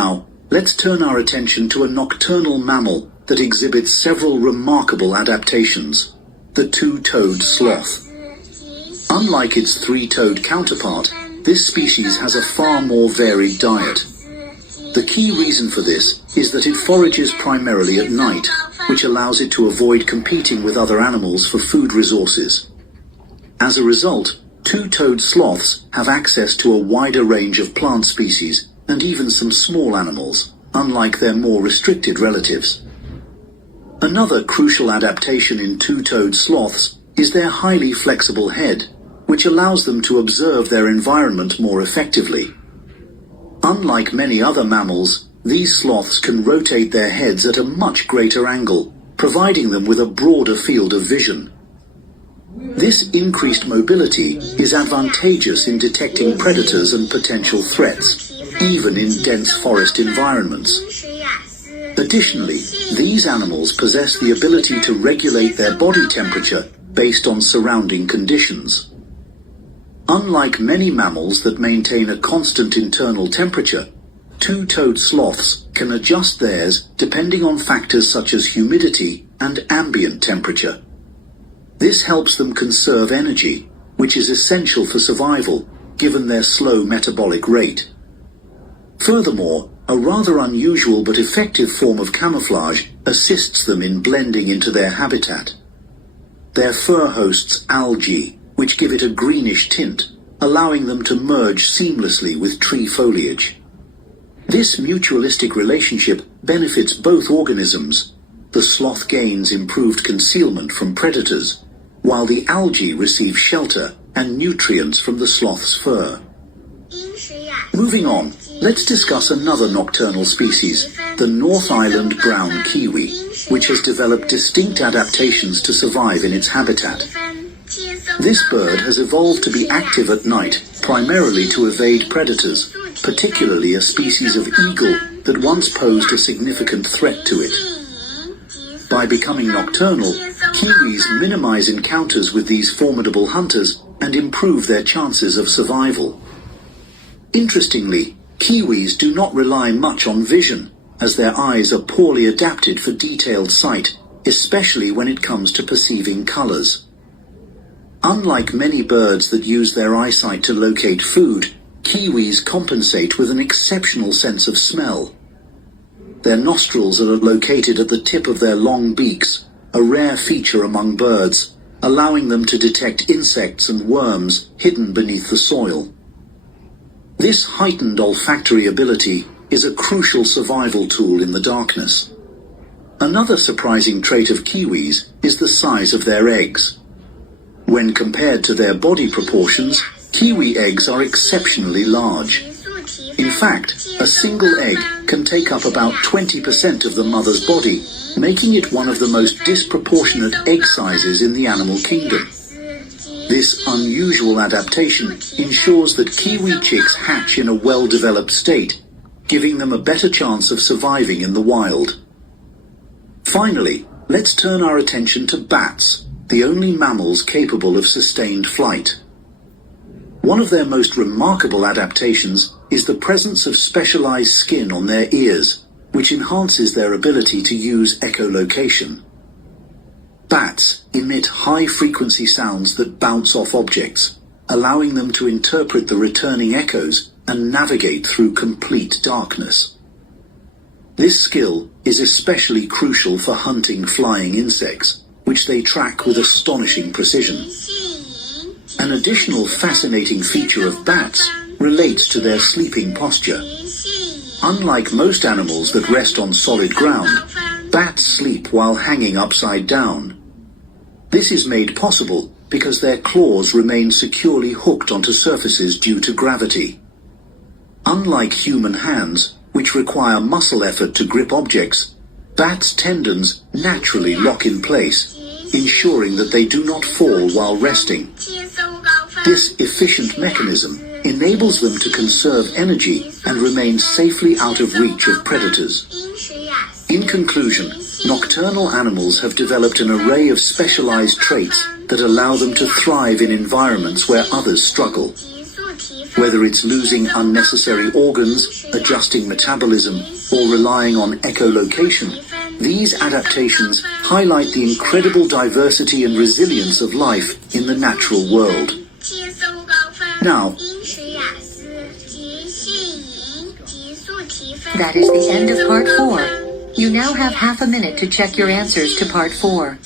Now, let's turn our attention to a nocturnal mammal that exhibits several remarkable adaptations: the two-toed sloth. Unlike its three-toed counterpart, this species has a far more varied diet. The key reason for this is that it forages primarily at night, which allows it to avoid competing with other animals for food resources. As a result, two-toed sloths have access to a wider range of plant species and even some small animals, unlike their more restricted relatives. Another crucial adaptation in two-toed sloths is their highly flexible head, which allows them to observe their environment more effectively. Unlike many other mammals, these sloths can rotate their heads at a much greater angle, providing them with a broader field of vision. This increased mobility is advantageous in detecting predators and potential threats, even in dense forest environments. Additionally, these animals possess the ability to regulate their body temperature based on surrounding conditions. Unlike many mammals that maintain a constant internal temperature, two-toed sloths can adjust theirs depending on factors such as humidity and ambient temperature. This helps them conserve energy, which is essential for survival, given their slow metabolic rate. Furthermore, a rather unusual but effective form of camouflage assists them in blending into their habitat. Their fur hosts algae, which give it a greenish tint, allowing them to merge seamlessly with tree foliage. This mutualistic relationship benefits both organisms. The sloth gains improved concealment from predators, while the algae receive shelter and nutrients from the sloth's fur. Moving on, let's discuss another nocturnal species, the North Island brown kiwi, which has developed distinct adaptations to survive in its habitat. This bird has evolved to be active at night, primarily to evade predators, particularly a species of eagle that once posed a significant threat to it. By becoming nocturnal, kiwis minimize encounters with these formidable hunters and improve their chances of survival. Interestingly, kiwis do not rely much on vision, as their eyes are poorly adapted for detailed sight, especially when it comes to perceiving colors. Unlike many birds that use their eyesight to locate food, kiwis compensate with an exceptional sense of smell. Their nostrils are located at the tip of their long beaks, a rare feature among birds, allowing them to detect insects and worms hidden beneath the soil. This heightened olfactory ability is a crucial survival tool in the darkness. Another surprising trait of kiwis is the size of their eggs. When compared to their body proportions, kiwi eggs are exceptionally large. In fact, a single egg can take up about 20% of the mother's body, making it one of the most disproportionate egg sizes in the animal kingdom. This unusual adaptation ensures that kiwi chicks hatch in a well-developed state, giving them a better chance of surviving in the wild. Finally, let's turn our attention to bats, the only mammals capable of sustained flight. One of their most remarkable adaptations is the presence of specialized skin on their ears, which enhances their ability to use echolocation. Bats emit high-frequency sounds that bounce off objects, allowing them to interpret the returning echoes and navigate through complete darkness. This skill is especially crucial for hunting flying insects, which they track with astonishing precision. An additional fascinating feature of bats relates to their sleeping posture. Unlike most animals that rest on solid ground, bats sleep while hanging upside down. This is made possible because their claws remain securely hooked onto surfaces due to gravity. Unlike human hands, which require muscle effort to grip objects, bats' tendons naturally lock in place, ensuring that they do not fall while resting. This efficient mechanism enables them to conserve energy and remain safely out of reach of predators. In conclusion, nocturnal animals have developed an array of specialized traits that allow them to thrive in environments where others struggle. Whether it's losing unnecessary organs, adjusting metabolism, or relying on echolocation, these adaptations highlight the incredible diversity and resilience of life in the natural world. Now, that is the end of part 4. You now have half a minute to check your answers to part 4.